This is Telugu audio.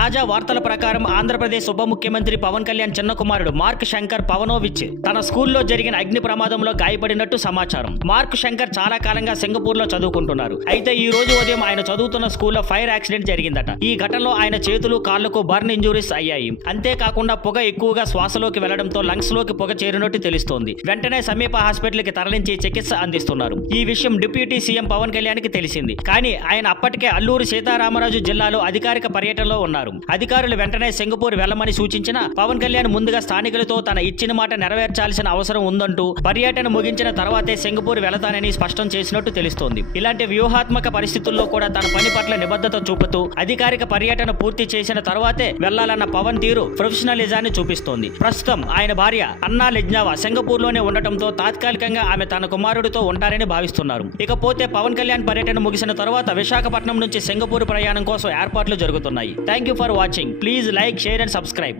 తాజా వార్తల ప్రకారం ఆంధ్రప్రదేశ్ ఉప ముఖ్యమంత్రి పవన్ కళ్యాణ్ చిన్న కుమారుడు మార్క్ శంకర్ పవనోవిచ్ తన స్కూల్లో జరిగిన అగ్ని ప్రమాదంలో గాయపడినట్టు సమాచారం. మార్క్ శంకర్ చాలా కాలంగా సింగపూర్ లో చదువుకుంటున్నారు. అయితే ఈ రోజు ఉదయం ఆయన చదువుతున్న స్కూల్లో ఫైర్ యాక్సిడెంట్ జరిగిందట. ఈ ఘటనలో ఆయన చేతులు కాళ్లకు బర్న్ ఇంజురీస్ అయ్యాయి. అంతేకాకుండా పొగ ఎక్కువగా శ్వాసలోకి వెళ్లడంతో లంగ్స్ లోకి పొగ చేరినట్టు తెలుస్తోంది. వెంటనే సమీప హాస్పిటల్ కి తరలించి చికిత్స అందిస్తున్నారు. ఈ విషయం డిప్యూటీ సీఎం పవన్ కళ్యాణ్ కి తెలిసింది. కానీ ఆయన అప్పటికే అల్లూరు సీతారామరాజు జిల్లాలో అధికారిక పర్యటనలో ఉన్నారు. అధికారులు వెంటనే సింగపూర్ వెళ్లమని సూచించినా పవన్ కళ్యాణ్ ముందుగా స్థానికులతో తన ఇచ్చిన మాట నెరవేర్చాల్సిన అవసరం ఉందంటూ పర్యటన ముగించిన తర్వాతే సింగపూర్ వెళతానని స్పష్టం చేసినట్టు తెలుస్తోంది. ఇలాంటి వ్యూహాత్మక పరిస్థితుల్లో కూడా తన పని పట్ల నిబద్ధత చూపుతూ అధికారిక పర్యటన పూర్తి చేసిన తర్వాతే వెళ్లాలన్న పవన్ తీరు ప్రొఫెషనలిజాన్ని చూపిస్తోంది. ప్రస్తుతం ఆయన భార్య అన్నా లెజ్నావా సింగపూర్ లోనే ఉండటంతో తాత్కాలికంగా ఆమె తన కుమారుడితో ఉంటారని భావిస్తున్నారు. ఇకపోతే పవన్ కళ్యాణ్ పర్యటన ముగిసిన తర్వాత విశాఖపట్నం నుంచి సింగపూర్ ప్రయాణం కోసం ఏర్పాట్లు జరుగుతున్నాయి. Thank you for watching. Please like, share and subscribe.